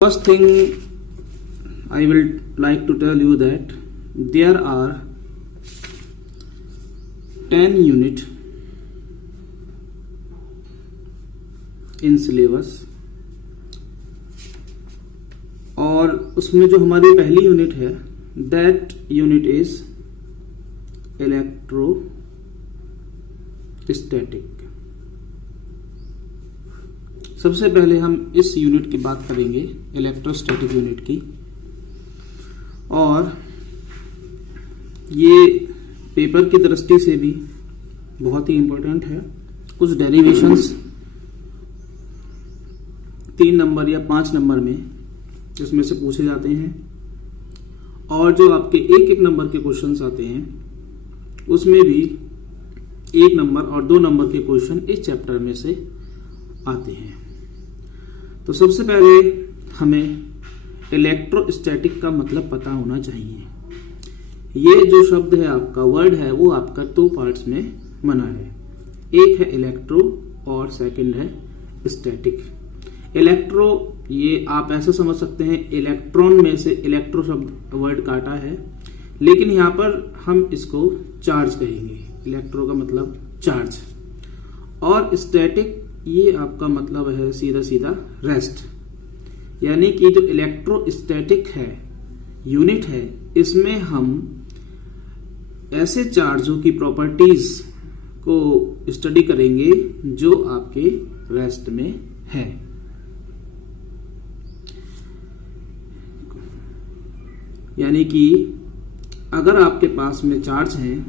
First thing I will like to tell you that there are 10 unit in syllabus और उसमें जो हमारी पहली यूनिट है that unit is electrostatic। सबसे पहले हम इस यूनिट की बात करेंगे इलेक्ट्रोस्टैटिक यूनिट की, और ये पेपर की दृष्टि से भी बहुत ही इम्पोर्टेंट है। कुछ डेरिवेशंस 3 नंबर या 5 नंबर में इसमें से पूछे जाते हैं, और जो आपके एक नंबर के क्वेश्चंस आते हैं उसमें भी 1 नंबर और 2 नंबर के क्वेश्चन इस चैप्टर में से आते हैं। तो सबसे पहले हमें इलेक्ट्रोस्टैटिक का मतलब पता होना चाहिए। ये जो शब्द है आपका वर्ड है वो आपका 2 पार्ट्स में बना है, एक है इलेक्ट्रो और सेकंड है स्टैटिक। इलेक्ट्रो ये आप ऐसे समझ सकते हैं इलेक्ट्रॉन में से इलेक्ट्रो शब्द वर्ड काटा है, लेकिन यहाँ पर हम इसको चार्ज कहेंगे। इलेक्ट्रो का मतलब चार्ज, और स्टैटिक ये आपका मतलब है सीधा सीधा रेस्ट। यानी कि जो इलेक्ट्रोस्टैटिक है यूनिट है, इसमें हम ऐसे चार्जों की प्रॉपर्टीज को स्टडी करेंगे जो आपके रेस्ट में है। यानी कि अगर आपके पास में चार्ज हैं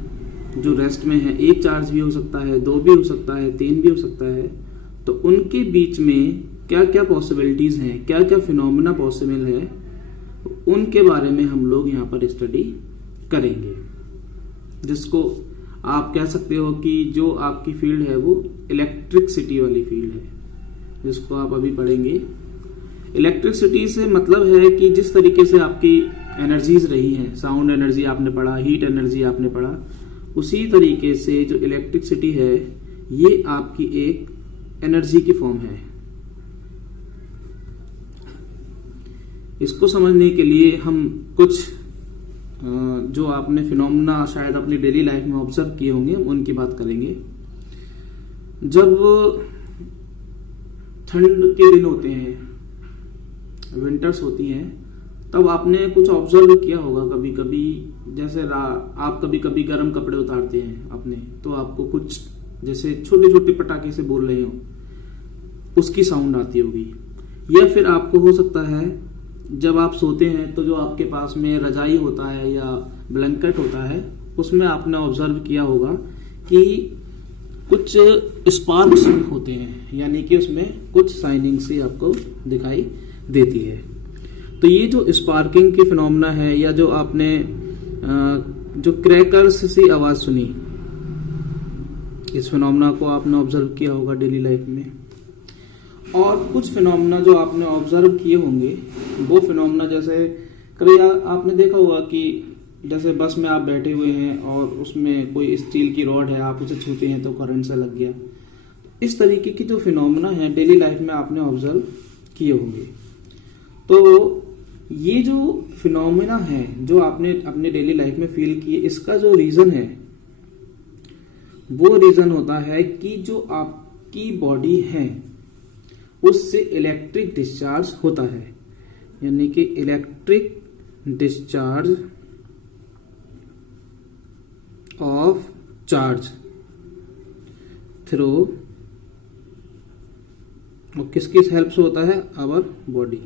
जो रेस्ट में है, एक चार्ज भी हो सकता है, 2 भी हो सकता है, 3 भी हो सकता है, तो उनके बीच में क्या क्या पॉसिबिलिटीज हैं, क्या क्या फिनोमेना पॉसिबल है, उनके बारे में हम लोग यहाँ पर स्टडी करेंगे। जिसको आप कह सकते हो कि जो आपकी फील्ड है वो इलेक्ट्रिसिटी वाली फील्ड है, जिसको आप अभी पढ़ेंगे। इलेक्ट्रिसिटी से मतलब है कि जिस तरीके से आपकी एनर्जीज रही हैं, साउंड एनर्जी आपने पढ़ा, हीट एनर्जी आपने पढ़ा, उसी तरीके से जो इलेक्ट्रिसिटी है ये आपकी एक एनर्जी की फॉर्म है। इसको समझने के लिए हम कुछ जो आपने फिनोमेना शायद अपनी डेली लाइफ में ऑब्जर्व किए होंगे उनकी बात करेंगे। जब ठंड के दिन होते हैं, विंटर्स होती हैं, तब आपने कुछ ऑब्जर्व किया होगा कभी कभी, जैसे आप कभी कभी गर्म कपड़े उतारते हैं अपने, तो आपको कुछ जैसे छोटे छोटे पटाखे से बोल रहे हो उसकी साउंड आती होगी। या फिर आपको हो सकता है जब आप सोते हैं तो जो आपके पास में रजाई होता है या ब्लैंकेट होता है, उसमें आपने ऑब्जर्व किया होगा कि कुछ स्पार्क्स होते हैं, यानी कि उसमें कुछ शाइनिंग सी आपको दिखाई देती है। तो ये जो स्पार्किंग की फिनोमेना है, या जो आपने जो क्रैकर्स सी आवाज सुनी, इस फिनोमेना को आपने ऑब्जर्व किया होगा डेली लाइफ में। और कुछ फिनोमेना जो आपने ऑब्जर्व किए होंगे वो फिनोमेना, जैसे कभी आपने देखा होगा कि जैसे बस में आप बैठे हुए हैं और उसमें कोई स्टील की रॉड है, आप उसे छूते हैं तो करंट से लग गया। इस तरीके की जो फिनोमेना है डेली लाइफ में आपने ऑब्जर्व किए होंगे। तो ये जो फिनोमेना है जो आपने अपने डेली लाइफ में फील किए, इसका जो रीजन है वो रीजन होता है कि जो आपकी बॉडी है उससे इलेक्ट्रिक डिस्चार्ज होता है। यानी कि electric discharge of charge through, और किसकी हेल्प से होता है, आवर बॉडी।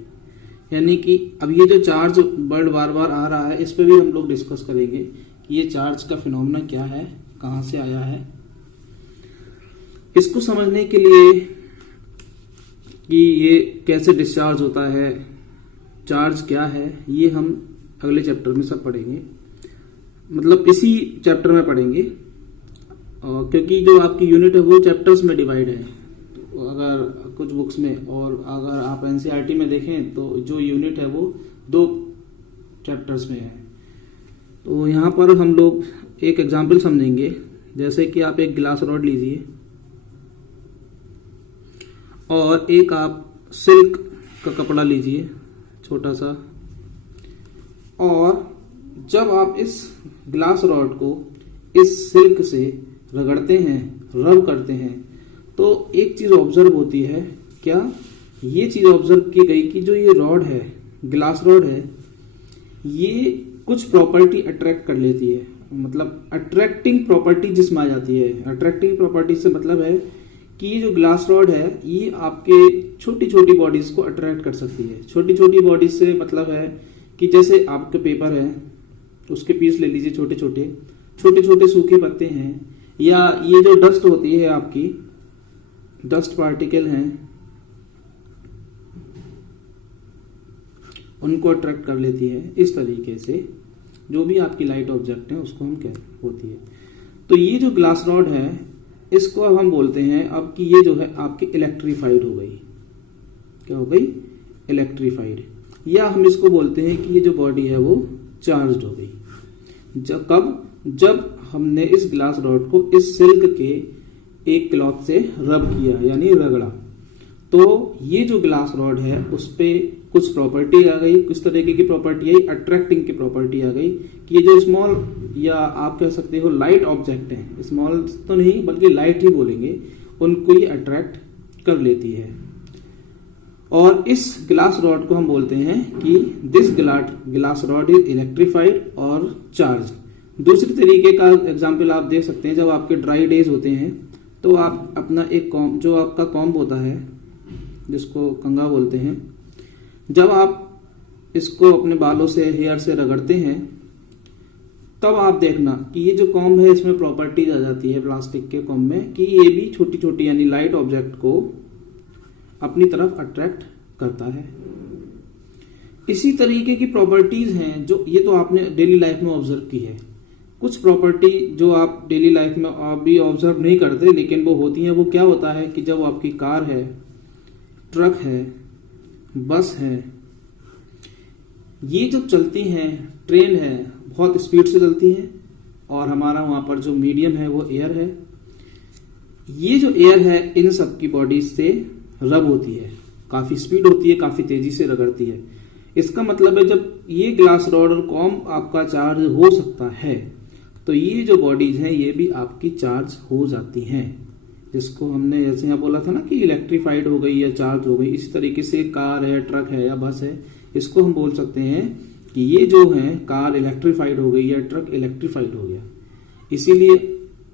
यानी कि अब ये जो चार्ज वर्ड बार बार आ रहा है, इस पे भी हम लोग डिस्कस करेंगे कि ये चार्ज का फिनोमेना क्या है, कहां से आया है। इसको समझने के लिए कि ये कैसे डिस्चार्ज होता है, चार्ज क्या है, ये हम अगले चैप्टर में सब पढ़ेंगे, मतलब इसी चैप्टर में पढ़ेंगे। और क्योंकि जो आपकी यूनिट है वो चैप्टर्स में डिवाइड है, तो अगर कुछ बुक्स में, और अगर आप एनसीईआरटी में देखें तो जो यूनिट है वो 2 चैप्टर्स में है। तो यहाँ पर हम लोग एक एग्जाम्पल समझेंगे। जैसे कि आप एक ग्लास रॉड लीजिए और एक आप सिल्क का कपड़ा लीजिए, छोटा सा। और जब आप इस ग्लास रॉड को इस सिल्क से रगड़ते हैं, रब करते हैं, तो एक चीज ऑब्जर्व होती है। क्या? ये चीज ऑब्जर्व की गई कि जो ये रॉड है, ग्लास रॉड है, ये कुछ प्रॉपर्टी अट्रैक्ट कर लेती है। मतलब अट्रैक्टिंग प्रॉपर्टी जिसमें आ जाती है। अट्रैक्टिंग प्रॉपर्टी से मतलब है कि ये जो ग्लास रॉड है ये आपके छोटी छोटी बॉडीज को अट्रैक्ट कर सकती है। छोटी छोटी बॉडीज से मतलब है कि जैसे आपके पेपर है, उसके पीस ले लीजिए, छोटे छोटे छोटे छोटे सूखे पत्ते हैं, या ये जो डस्ट होती है आपकी, डस्ट पार्टिकल हैं, उनको अट्रैक्ट कर लेती है। इस तरीके से जो भी आपकी लाइट ऑब्जेक्ट है उसको हम क्या होती है। तो ये जो ग्लास रॉड है इसको अब हम बोलते हैं अब कि ये जो है आपकी इलेक्ट्रीफाइड हो गई। क्या हो गई? इलेक्ट्रीफाइड। या हम इसको बोलते हैं कि ये जो बॉडी है वो चार्ज्ड हो गई। जब हमने इस ग्लास रॉड को इस सिल्क के एक क्लॉथ से रब किया, यानी रगड़ा, तो ये जो ग्लास रॉड है उस पे कुछ प्रॉपर्टी आ गई। किस तरीके की प्रॉपर्टी आई? अट्रैक्टिंग की प्रॉपर्टी आ गई कि ये जो स्मॉल, या आप कह सकते हो लाइट ऑब्जेक्ट है, स्मॉल तो नहीं बल्कि लाइट ही बोलेंगे, उनको ये अट्रैक्ट कर लेती है। और इस ग्लास रॉड को हम बोलते हैं कि this glass rod is electrified और चार्ज। दूसरी तरीके का एग्जाम्पल आप देख सकते हैं, जब आपके ड्राई डेज होते हैं तो आप अपना एक कॉम्ब, जो आपका कॉम्ब होता है जिसको कंघा बोलते हैं, जब आप इसको अपने बालों से, हेयर से रगड़ते हैं, तब आप देखना कि ये जो कॉम्ब है इसमें प्रॉपर्टीज आ जाती है प्लास्टिक के कॉम्ब में कि ये भी छोटी छोटी यानी लाइट ऑब्जेक्ट को अपनी तरफ अट्रैक्ट करता है। इसी तरीके की प्रॉपर्टीज हैं जो ये तो आपने डेली लाइफ में ऑब्जर्व की है। कुछ प्रॉपर्टी जो आप डेली लाइफ में अभी ऑब्जर्व नहीं करते लेकिन वो होती हैं। वो क्या होता है कि जब आपकी कार है, ट्रक है, बस है, ये जब चलती हैं, ट्रेन है, बहुत स्पीड से चलती है, और हमारा वहां पर जो मीडियम है वो एयर है, ये जो एयर है इन सब की बॉडीज से रब होती है, काफी स्पीड होती है, काफी तेजी से रगड़ती है। इसका मतलब है जब ये ग्लास रॉड और कॉम्ब आपका चार्ज हो सकता है तो ये जो बॉडीज हैं ये भी आपकी चार्ज हो जाती हैं, जिसको हमने जैसे यहाँ बोला था ना कि इलेक्ट्रीफाइड हो गई या चार्ज हो गई। इसी तरीके से कार है, ट्रक है या बस है, इसको हम बोल सकते हैं कि ये जो है कार इलेक्ट्रीफाइड हो गई या ट्रक इलेक्ट्रीफाइड हो गया। इसीलिए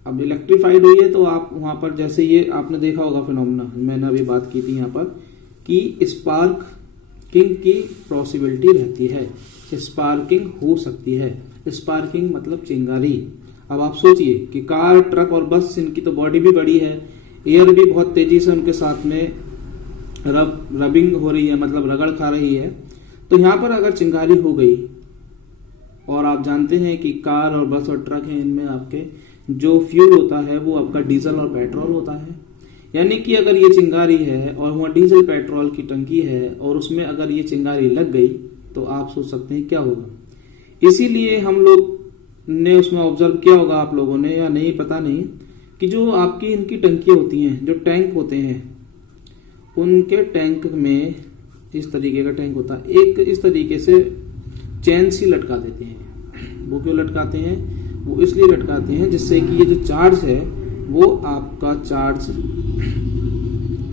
अब इलेक्ट्रीफाइड हुई है तो आप वहां पर जैसे ये आपने देखा होगा फिनोमेना, मैंने अभी बात की थी यहाँ पर कि स्पार्किंग की पॉसिबिलिटी रहती है, स्पार्किंग हो सकती है। स्पार्किंग मतलब चिंगारी। अब आप सोचिए कि कार, ट्रक और बस, इनकी तो बॉडी भी बड़ी है, एयर भी बहुत तेजी से उनके साथ में रबिंग हो रही है, मतलब रगड़ खा रही है। तो यहाँ पर अगर चिंगारी हो गई, और आप जानते हैं कि कार और बस और ट्रक है, इनमें आपके जो फ्यूल होता है वो आपका डीजल और पेट्रोल होता है। यानी कि अगर ये चिंगारी है और वहाँ डीजल पेट्रोल की टंकी है और उसमें अगर ये चिंगारी लग गई तो आप सोच सकते हैं क्या होगा। इसीलिए हम लोग ने उसमें ऑब्जर्व किया होगा आप लोगों ने या नहीं पता नहीं, कि जो आपकी इनकी टंकी होती हैं, जो टैंक होते हैं, उनके टैंक में इस तरीके का टैंक होता है, एक इस तरीके से चैन सी लटका देते हैं। वो क्यों लटकाते हैं? वो इसलिए लटकाते हैं जिससे कि ये जो चार्ज है वो आपका चार्ज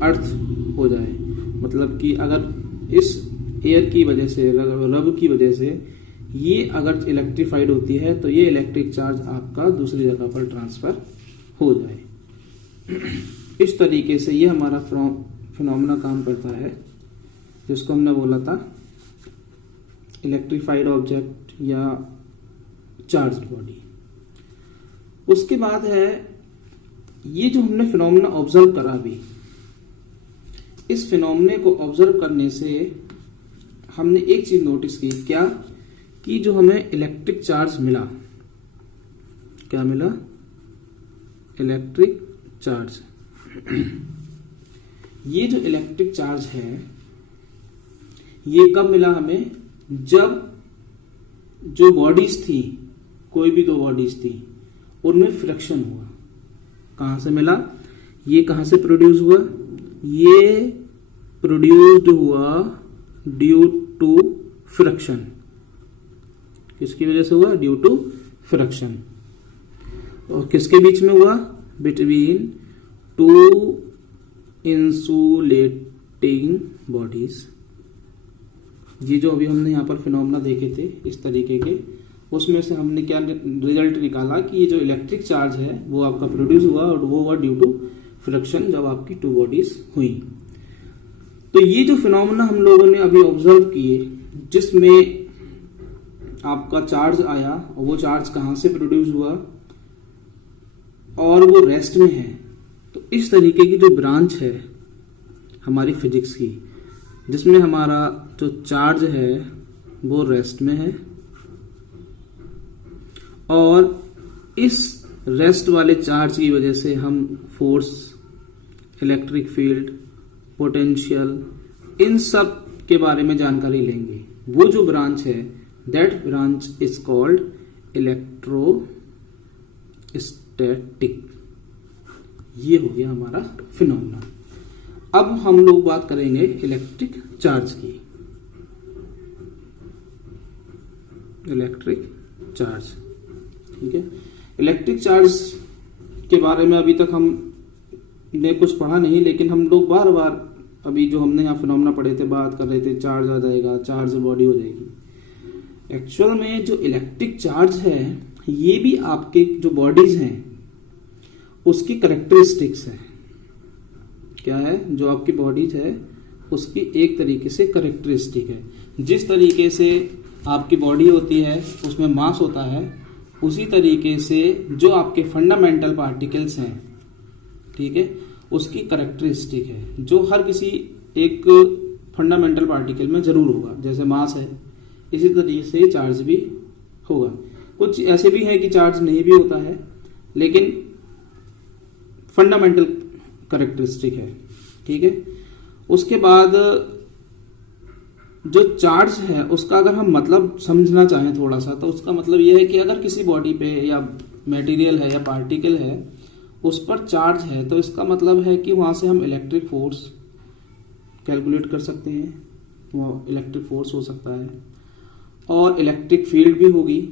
अर्थ हो जाए। मतलब कि अगर इस एयर की वजह से, रब की वजह से ये अगर इलेक्ट्रीफाइड होती है तो ये इलेक्ट्रिक चार्ज आपका दूसरी जगह पर ट्रांसफर हो जाए। इस तरीके से ये हमारा फिनोमेना काम करता है, जिसको हमने बोला था इलेक्ट्रीफाइड ऑब्जेक्ट या चार्ज्ड बॉडी। उसके बाद है ये जो हमने फिनोमेना ऑब्जर्व करा अभी, इस फिनोमेने को ऑब्जर्व करने से हमने एक चीज नोटिस की, क्या कि जो हमें इलेक्ट्रिक चार्ज मिला, क्या मिला? Electric charge. ये जो इलेक्ट्रिक चार्ज है ये कब मिला हमें? जब जो बॉडीज थी, कोई भी दो बॉडीज थी, उनमें फ्रिक्शन हुआ। कहां से मिला? ये कहां से प्रोड्यूस हुआ? ये प्रोड्यूस्ड हुआ ड्यू टू फ्रिक्शन। किसकी वजह से हुआ? Due to friction. और किसके बीच में हुआ? Between two insulating bodies. ये जो अभी हमने यहाँ पर फिनोमेना देखे थे इस तरीके के, उसमें से हमने क्या रिजल्ट निकाला कि ये जो इलेक्ट्रिक चार्ज है वो आपका प्रोड्यूस हुआ और वो हुआ ड्यू टू फ्रिक्शन, जब आपकी टू बॉडीज हुई। तो ये जो फिनोमेना हम लोगों ने अभी ऑब्जर्व किए, जिसमें आपका चार्ज आया और वो चार्ज कहां से प्रोड्यूस हुआ और वो रेस्ट में है, तो इस तरीके की जो ब्रांच है हमारी फिजिक्स की, जिसमें हमारा जो चार्ज है वो रेस्ट में है और इस रेस्ट वाले चार्ज की वजह से हम फोर्स, इलेक्ट्रिक फील्ड, पोटेंशियल, इन सब के बारे में जानकारी लेंगे। वो जो ब्रांच है, that branch is called electrostatic. ये हो गया हमारा फिनोमेना। अब हम लोग बात करेंगे इलेक्ट्रिक चार्ज की। इलेक्ट्रिक चार्ज, ठीक है। इलेक्ट्रिक चार्ज के बारे में अभी तक हमने कुछ पढ़ा नहीं, लेकिन हम लोग बार बार अभी जो हमने यहाँ फिनोमेना पढ़े थे, बात कर रहे थे चार्ज आ जाएगा, चार्ज बॉडी हो जाएगी। एक्चुअल में जो इलेक्ट्रिक चार्ज है ये भी आपके जो बॉडीज हैं उसकी करेक्टरिस्टिक्स है। क्या है? जो आपकी बॉडीज है उसकी एक तरीके से करेक्टरिस्टिक है। जिस तरीके से आपकी बॉडी होती है उसमें मास होता है, उसी तरीके से जो आपके फंडामेंटल पार्टिकल्स हैं, ठीक है, उसकी करेक्टरिस्टिक है, जो हर किसी एक फंडामेंटल पार्टिकल में जरूर होगा। जैसे मास है, इसी तरीके से चार्ज भी होगा। कुछ ऐसे भी है कि चार्ज नहीं भी होता है, लेकिन फंडामेंटल करेक्टरिस्टिक है, ठीक है। उसके बाद जो चार्ज है उसका अगर हम मतलब समझना चाहें थोड़ा सा, तो उसका मतलब यह है कि अगर किसी बॉडी पे या मटेरियल है या पार्टिकल है उस पर चार्ज है, तो इसका मतलब है कि वहां से हम इलेक्ट्रिक फोर्स कैलकुलेट कर सकते हैं। वो इलेक्ट्रिक फोर्स हो सकता है और इलेक्ट्रिक फील्ड भी होगी।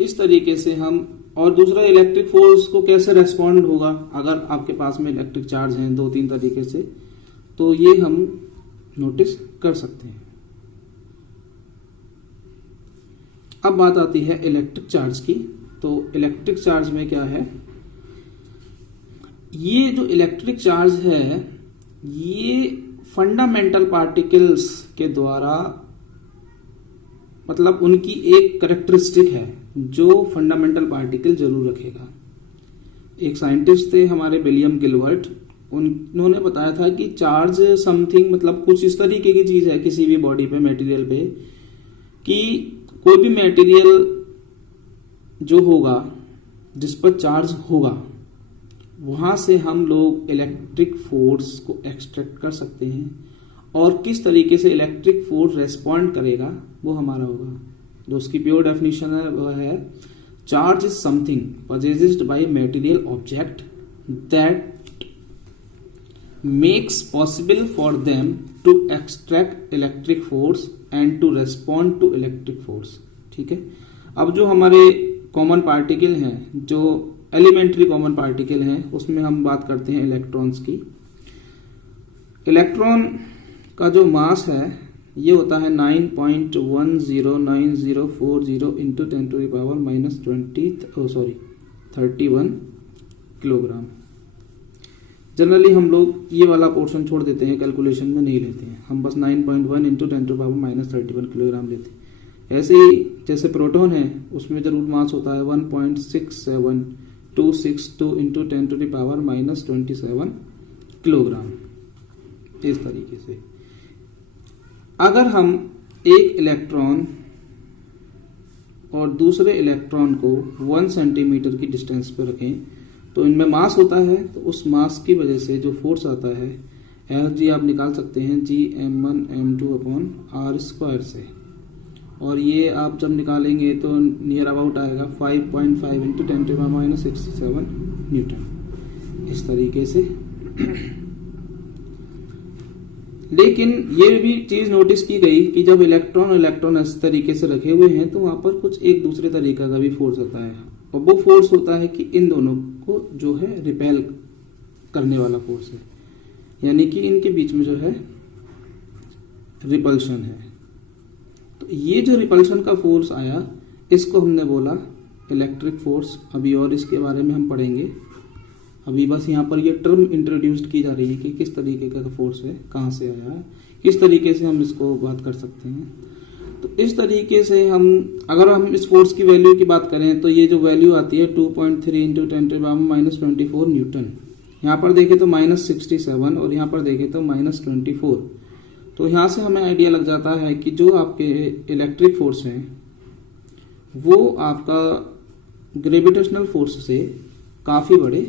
इस तरीके से हम, और दूसरा इलेक्ट्रिक फोर्स को कैसे रेस्पॉन्ड होगा अगर आपके पास में इलेक्ट्रिक चार्ज हैं, दो तीन तरीके से, तो ये हम नोटिस कर सकते हैं। अब बात आती है इलेक्ट्रिक चार्ज की। तो इलेक्ट्रिक चार्ज में क्या है? ये जो इलेक्ट्रिक चार्ज है ये फंडामेंटल पार्टिकल्स के द्वारा, मतलब उनकी एक करेक्टरिस्टिक है जो फंडामेंटल पार्टिकल जरूर रखेगा। एक साइंटिस्ट थे हमारे विलियम गिलबर्ट, उन्होंने बताया था कि चार्ज समथिंग, मतलब कुछ इस तरीके की चीज है किसी भी बॉडी पे, मटेरियल पे, कि कोई भी मटेरियल जो होगा जिस पर चार्ज होगा वहां से हम लोग इलेक्ट्रिक फोर्स को एक्सट्रैक्ट कर सकते हैं, और किस तरीके से इलेक्ट्रिक फोर्स रेस्पॉन्ड करेगा वो हमारा होगा। जो उसकी प्योर डेफिनेशन है वह है, charge is something possessed by material object that makes possible for them to extract electric force and to respond to electric force। ठीक है। अब जो हमारे कॉमन पार्टिकल हैं, जो एलिमेंट्री कॉमन पार्टिकल हैं, उसमें हम बात करते हैं इलेक्ट्रॉन्स की। इलेक्ट्रॉन का जो मास है ये होता है 9.109040 इंटू 10⁻31 किलोग्राम। जनरली हम लोग ये वाला पोर्शन छोड़ देते हैं, कैलकुलेशन में नहीं लेते हैं, हम बस 9.1 इंटू 10⁻31 किलोग्राम लेते हैं। ऐसे ही जैसे प्रोटॉन है उसमें जरूर मास होता है 1.6726 इंटू 10⁻27 किलोग्राम। इस तरीके से अगर हम एक इलेक्ट्रॉन और दूसरे इलेक्ट्रॉन को 1 सेंटीमीटर की डिस्टेंस पर रखें तो इनमें मास होता है, तो उस मास की वजह से जो फोर्स आता है एनर्जी आप निकाल सकते हैं Gm1m2/r² से, और ये आप जब निकालेंगे तो नियर अबाउट आएगा 5.5 इंटू 10⁻⁻67 न्यूटन। इस तरीके से लेकिन ये भी चीज नोटिस की गई कि जब इलेक्ट्रॉन इस तरीके से रखे हुए हैं तो वहां पर कुछ एक दूसरे तरीके का भी फोर्स होता है, और वो फोर्स होता है कि इन दोनों को जो है रिपेल करने वाला फोर्स है, यानी कि इनके बीच में जो है रिपल्शन है। तो ये जो रिपल्शन का फोर्स आया इसको हमने बोला इलेक्ट्रिक फोर्स। अभी और इसके बारे में हम पढ़ेंगे, अभी बस यहाँ पर ये टर्म इंट्रोड्यूस्ड की जा रही है कि किस तरीके का फोर्स है, कहाँ से आया है, किस तरीके से हम इसको बात कर सकते हैं। तो इस तरीके से अगर हम इस फोर्स की वैल्यू की बात करें तो ये जो वैल्यू आती है 2.3 × 10⁻⁻24 न्यूटन। यहाँ पर देखें तो -67 और यहाँ पर देखें तो -24। तो यहाँ से हमें आइडिया लग जाता है कि जो आपके इलेक्ट्रिक फोर्स हैं वो आपका ग्रेविटेशनल फोर्स से काफ़ी बड़े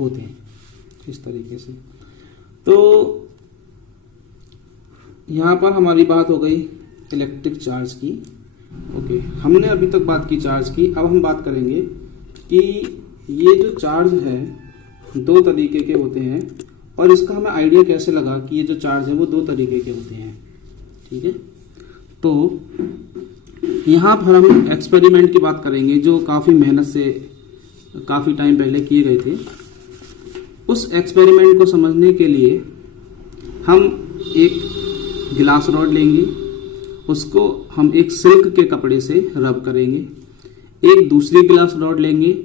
होते हैं इस तरीके से। तो यहाँ पर हमारी बात हो गई इलेक्ट्रिक चार्ज की। ओके, हमने अभी तक बात की चार्ज की। अब हम बात करेंगे कि ये जो चार्ज है दो तरीके के होते हैं और इसका हमें आइडिया कैसे लगा कि ये जो चार्ज है वो दो तरीके के होते हैं। ठीक है, तो यहाँ पर हम एक्सपेरिमेंट की बात करेंगे जो काफ़ी मेहनत से काफ़ी टाइम पहले किए गए थे। उस एक्सपेरिमेंट को समझने के लिए हम एक गिलास रॉड लेंगे, उसको हम एक सिल्क के कपड़े से रब करेंगे। एक दूसरी गिलास रॉड लेंगे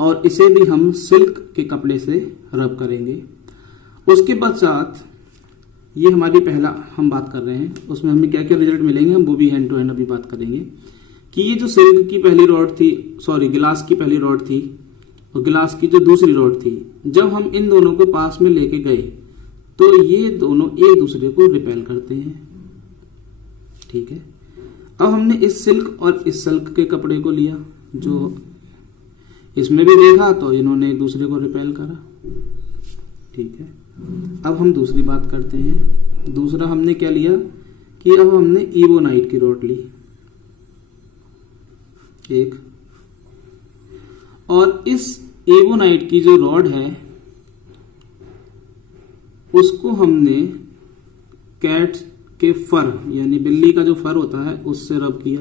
और इसे भी हम सिल्क के कपड़े से रब करेंगे। उसके पश्चात ये हमारी पहला हम बात कर रहे हैं, उसमें हमें क्या क्या रिजल्ट मिलेंगे हम वो भी हैंड टू हैंड अभी बात करेंगे कि ये जो सिल्क की पहली रॉड थी, गिलास की पहली रॉड थी और गिलास की जो दूसरी रॉड थी, जब हम इन दोनों को पास में लेके गए तो ये दोनों एक दूसरे को रिपेल करते हैं। ठीक है, अब हमने इस सिल्क और इस सिल्क के कपड़े को लिया, जो इसमें भी देखा तो इन्होंने एक दूसरे को रिपेल करा। ठीक है, अब हम दूसरी बात करते हैं। दूसरा हमने क्या लिया कि अब हमने इबोनाइट की रॉड ली एक, और इस इबोनाइट की जो रॉड है उसको हमने कैट के फर यानी बिल्ली का जो फर होता है उससे रब किया।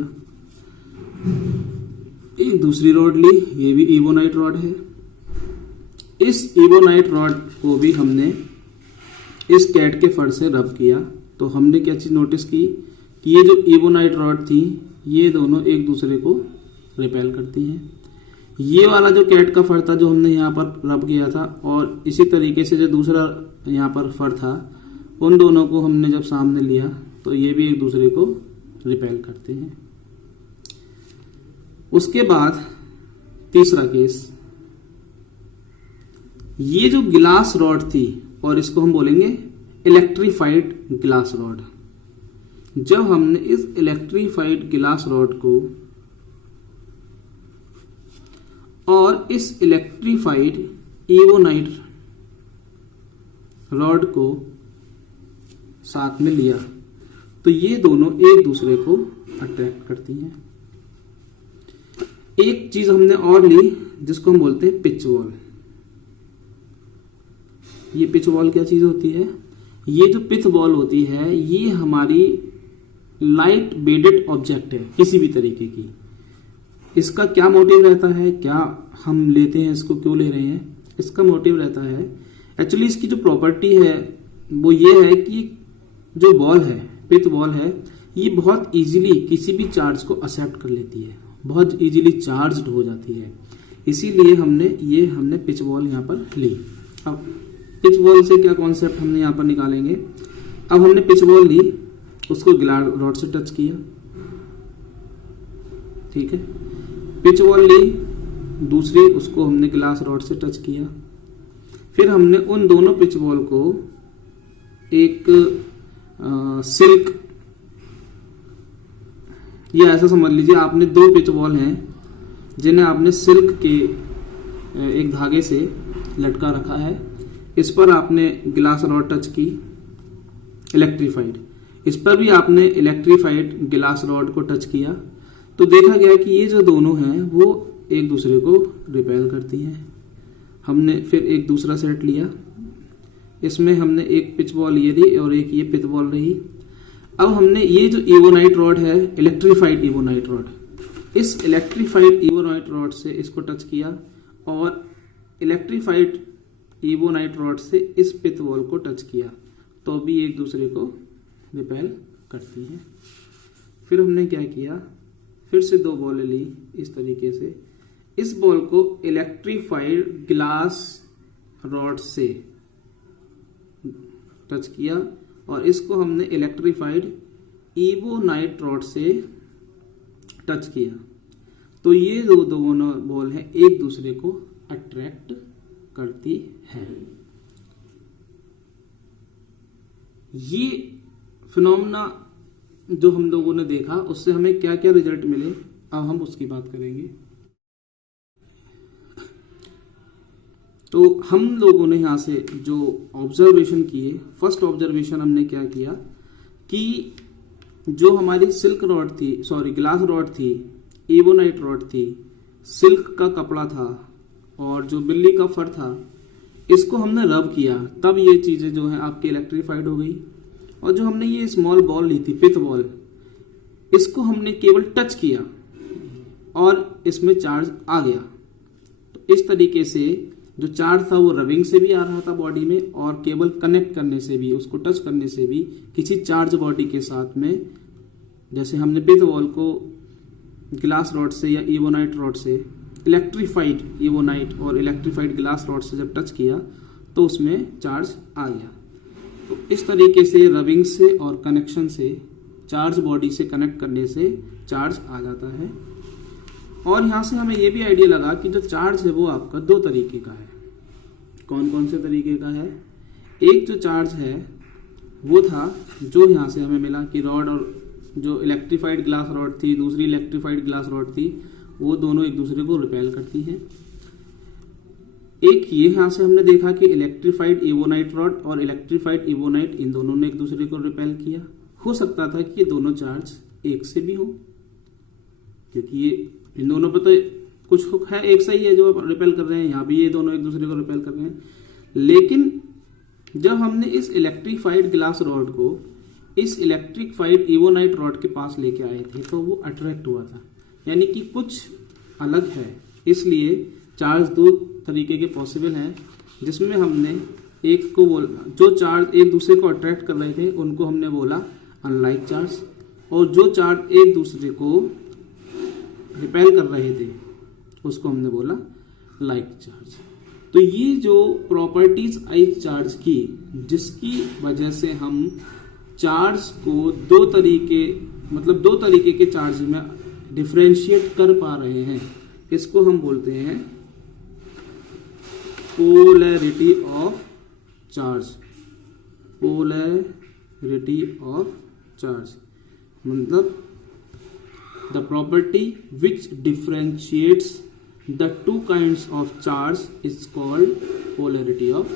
एक दूसरी रॉड ली, ये भी इबोनाइट रॉड है। इस इबोनाइट रॉड को भी हमने इस कैट के फर से रब किया। तो हमने क्या चीज नोटिस की कि ये जो इबोनाइट रॉड थी ये दोनों एक दूसरे को रिपेल करती हैं। ये वाला जो कैट का फर था जो हमने यहाँ पर रब किया था, और इसी तरीके से जो दूसरा यहाँ पर फर था, उन दोनों को हमने जब सामने लिया तो ये भी एक दूसरे को रिपेल करते हैं। उसके बाद तीसरा केस, ये जो गिलास रॉड थी और इसको हम बोलेंगे इलेक्ट्रीफाइड गिलास रॉड। जब हमने इस इलेक्ट्रीफाइड गिलास रॉड को और इस इलेक्ट्रीफाइड इबोनाइट रॉड को साथ में लिया तो ये दोनों एक दूसरे को अट्रैक्ट करती हैं। एक चीज हमने और ली जिसको हम बोलते हैं पिच बॉल। ये पिच बॉल क्या चीज होती है? ये जो पिच बॉल होती है ये हमारी लाइट वेटेड ऑब्जेक्ट है किसी भी तरीके की। इसका क्या मोटिव रहता है, क्या हम लेते हैं इसको, क्यों ले रहे हैं? इसका मोटिव रहता है, एक्चुअली इसकी जो प्रॉपर्टी है वो ये है कि जो बॉल है, पिच बॉल है, ये बहुत इजीली किसी भी चार्ज को एक्सेप्ट कर लेती है, बहुत इजीली चार्ज्ड हो जाती है। इसीलिए हमने पिच बॉल यहाँ पर ली। अब पिच बॉल से क्या कॉन्सेप्ट हमने यहाँ पर निकालेंगे। अब हमने पिच बॉल ली, उसको गिलास रॉड से टच किया, ठीक है। पिच बॉल ली दूसरी, उसको हमने गिलास रॉड से टच किया। फिर हमने उन दोनों पिच बॉल को एक सिल्क, ये ऐसा समझ लीजिए आपने दो पिच बॉल हैं जिन्हें आपने सिल्क के एक धागे से लटका रखा है। इस पर आपने गिलास रॉड टच की इलेक्ट्रीफाइड, इस पर भी आपने इलेक्ट्रीफाइड गिलास रॉड को टच किया, तो देखा गया कि ये जो दोनों हैं वो एक दूसरे को रिपेल करती हैं। हमने फिर एक दूसरा सेट लिया, इसमें हमने एक पिच बॉल ये दी और एक ये पिच बॉल रही। अब हमने ये जो इवोनाइट रॉड है, इलेक्ट्रीफाइड इवोनाइट रॉड, इस इलेक्ट्रीफाइड इवोनाइट रॉड से इसको टच किया और इलेक्ट्रीफाइड इवोनाइट रॉड से इस पिच बॉल को टच किया, तो भी एक दूसरे को रिपेल करती हैं। फिर हमने क्या किया, फिर से दो बॉलें ली इस तरीके से, इस बॉल को इलेक्ट्रीफाइड ग्लास रॉड से टच किया और इसको हमने इलेक्ट्रीफाइड इवोनाइट रॉड से टच किया, तो ये दो दोनों बॉल है एक दूसरे को अट्रैक्ट करती है। ये फिनोमेना जो हम लोगों ने देखा उससे हमें क्या क्या रिजल्ट मिले, अब हम उसकी बात करेंगे। तो हम लोगों ने यहां से जो ऑब्जर्वेशन किए, फर्स्ट ऑब्जर्वेशन हमने क्या किया कि जो हमारी सिल्क रॉड थी, सॉरी ग्लास रॉड थी, इवोनाइट रॉड थी, सिल्क का कपड़ा था और जो बिल्ली का फर था, इसको हमने रब किया, तब ये चीजें जो है आपकी इलेक्ट्रीफाइड हो गई। और जो हमने ये स्मॉल बॉल ली थी, पिथ बॉल, इसको हमने केवल टच किया और इसमें चार्ज आ गया। तो इस तरीके से जो चार्ज था वो रबिंग से भी आ रहा था बॉडी में और केवल कनेक्ट करने से भी, उसको टच करने से भी किसी चार्ज बॉडी के साथ में, जैसे हमने पिथ बॉल को ग्लास रॉड से या इवोनाइट रॉड से, इलेक्ट्रीफाइड इवोनाइट और इलेक्ट्रीफाइड ग्लास रॉड से जब टच किया तो उसमें चार्ज आ गया। तो इस तरीके से रबिंग से और कनेक्शन से, चार्ज बॉडी से कनेक्ट करने से चार्ज आ जाता है। और यहां से हमें यह भी आइडिया लगा कि जो चार्ज है वो आपका दो तरीके का है। कौन कौन से तरीके का है? एक जो चार्ज है वो था जो यहां से हमें मिला कि रॉड और जो इलेक्ट्रीफाइड ग्लास रॉड थी, दूसरी इलेक्ट्रीफाइड ग्लास रॉड थी, वो दोनों एक दूसरे को रिपेल करती हैं। एक ये यहां से हमने देखा कि इलेक्ट्रीफाइड इवोनाइट रॉड और इलेक्ट्रीफाइड इवोनाइट, इन दोनों ने एक दूसरे को रिपेल किया। हो सकता था कि ये दोनों चार्ज एक से भी हो, क्योंकि ये इन दोनों पर तो कुछ हुक है, एक सही है जो रिपेल कर रहे हैं, यहां भी ये दोनों एक दूसरे को रिपेल कर रहे हैं। लेकिन जब हमने इस इलेक्ट्रीफाइड ग्लास रॉड को इस इलेक्ट्रीफाइड इवोनाइट रॉड के पास लेके आए थे तो वो अट्रैक्ट हुआ था, यानी कि कुछ अलग है। इसलिए चार्ज दो तरीके के पॉसिबल हैं, जिसमें हमने एक को बोला, जो चार्ज एक दूसरे को अट्रैक्ट कर रहे थे उनको हमने बोला अनलाइक चार्ज, और जो चार्ज एक दूसरे को रिपेल कर रहे थे उसको हमने बोला लाइक चार्ज। तो ये जो प्रॉपर्टीज आई चार्ज की, जिसकी वजह से हम चार्ज को दो तरीके के चार्ज में डिफरेंशिएट कर पा रहे हैं, इसको हम बोलते हैं polarity of charge. Polarity of charge मतलब the property which differentiates the two kinds of charge is called polarity of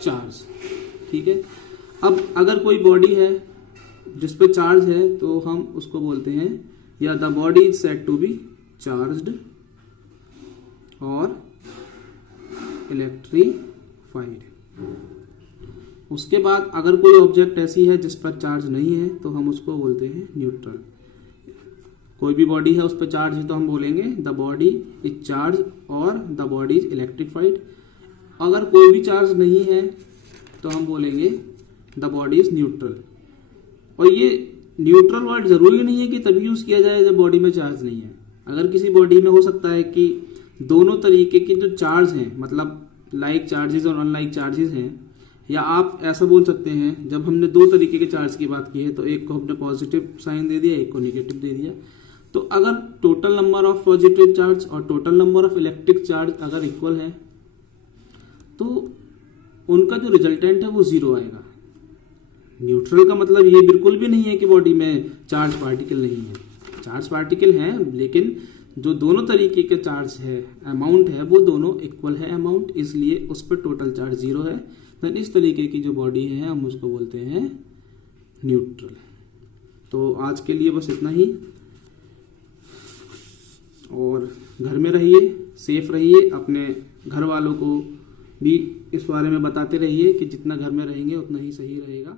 charge। ठीक है। अब अगर कोई बॉडी है जिस पे चार्ज है तो हम उसको बोलते हैं या the body is said to be charged और इलेक्ट्रीफाइड। उसके बाद अगर कोई ऑब्जेक्ट ऐसी है जिस पर चार्ज नहीं है तो हम उसको बोलते हैं न्यूट्रल। कोई भी बॉडी है उस पर चार्ज है तो हम बोलेंगे द बॉडी इज चार्ज और द बॉडी इज इलेक्ट्रीफाइड। अगर कोई भी चार्ज नहीं है तो हम बोलेंगे द बॉडी इज न्यूट्रल। और ये न्यूट्रल वर्ड जरूरी नहीं है कि तभी यूज किया जाए जब बॉडी में चार्ज नहीं है। अगर किसी बॉडी में हो सकता है कि दोनों तरीके के जो चार्ज हैं, मतलब लाइक चार्जेस और अनलाइक चार्जेस हैं, या आप ऐसा बोल सकते हैं जब हमने दो तरीके के चार्ज की बात की है तो एक को हमने पॉजिटिव साइन दे दिया, एक को नेगेटिव दे दिया। तो अगर total number of positive charge और total number of electric charge अगर इक्वल है तो उनका जो रिजल्टेंट है वो जीरो आएगा। न्यूट्रल का मतलब ये बिल्कुल भी नहीं है कि बॉडी में चार्ज पार्टिकल नहीं है, चार्ज पार्टिकल है, लेकिन जो दोनों तरीके के चार्ज है, अमाउंट है, वो दोनों इक्वल है अमाउंट, इसलिए उस पर टोटल चार्ज जीरो है। देन इस तरीके की जो बॉडी है हम उसको बोलते हैं न्यूट्रल। तो आज के लिए बस इतना ही, और घर में रहिए, सेफ रहिए, अपने घर वालों को भी इस बारे में बताते रहिए कि जितना घर में रहेंगे उतना ही सही रहेगा।